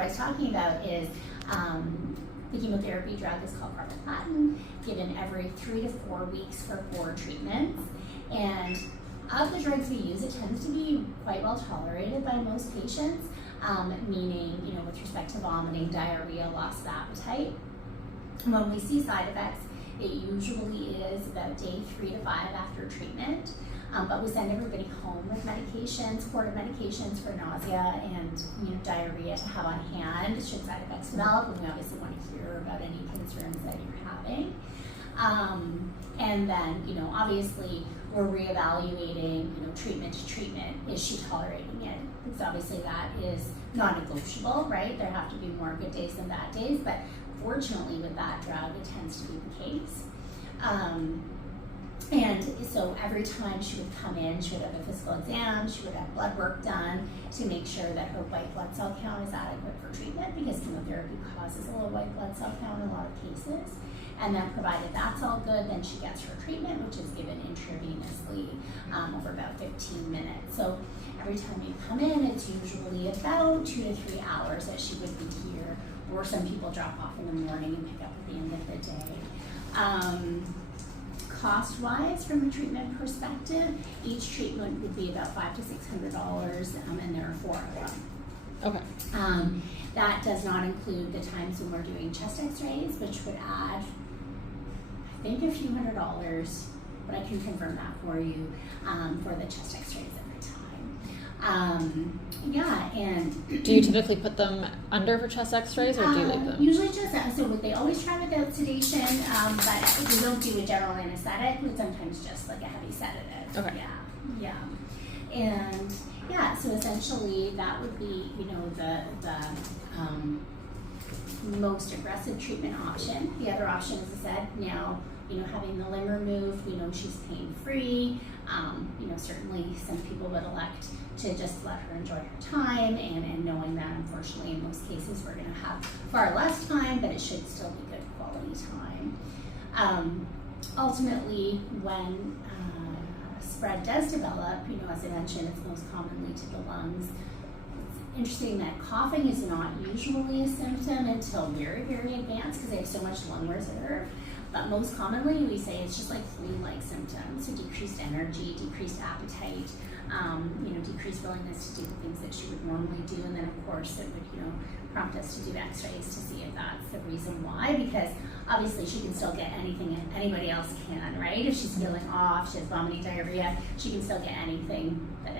what I was talking about is the chemotherapy drug is called carboplatin, given every 3 to 4 weeks for 4 treatments. And of the drugs we use, it tends to be quite well tolerated by most patients, meaning, with respect to vomiting, diarrhea, loss of appetite. When we see side effects, it usually is about day 3 to 5 after treatment. But we send everybody home with medications, supportive medications for nausea and diarrhea to have on hand should side effects develop, and we obviously want to hear about any concerns that you're having. And then, obviously, we're reevaluating, treatment to treatment. Is she tolerating it? Because obviously that is non-negotiable, right? There have to be more good days than bad days, but fortunately with that drug, it tends to be the case. And so every time she would come in, she would have a physical exam, she would have blood work done to make sure that her white blood cell count is adequate for treatment, because chemotherapy causes a low white blood cell count in a lot of cases. And then provided that's all good, then she gets her treatment, which is given intravenously over about 15 minutes. So every time you come in, it's usually about 2 to 3 hours that she would be here, or some people drop off in the morning and pick up at the end of the day. Cost-wise, from a treatment perspective, each treatment would be about $500 to $600, and there are 4 of them. Okay. That does not include the times when we're doing chest x-rays, which would add, I think, a few $100s, but I can confirm that for you, for the chest x-rays every time. And do you typically put them under for chest x-rays, or do you leave them? Usually just, so they always try without sedation, but we don't do a general anesthetic, but sometimes just like a heavy sedative. Okay. Yeah. And so essentially that would be, the most aggressive treatment option. The other option, as I said, now, having the limb removed, we know she's pain-free. Certainly some people would elect to just let her enjoy her time, and knowing that unfortunately in most cases we're gonna have far less time, but it should still be good quality time. Ultimately, when spread does develop, as I mentioned, it's most commonly to the lungs. It's interesting that coughing is not usually a symptom until very, very advanced, because they have so much lung reserve. But most commonly, we say it's just like flu-like symptoms, so decreased energy, decreased appetite, decreased willingness to do the things that she would normally do, and then of course it would, prompt us to do x-rays to see if that's the reason why, because obviously she can still get anything anybody else can, right? If she's feeling off, she has vomiting, diarrhea, she can still get anything that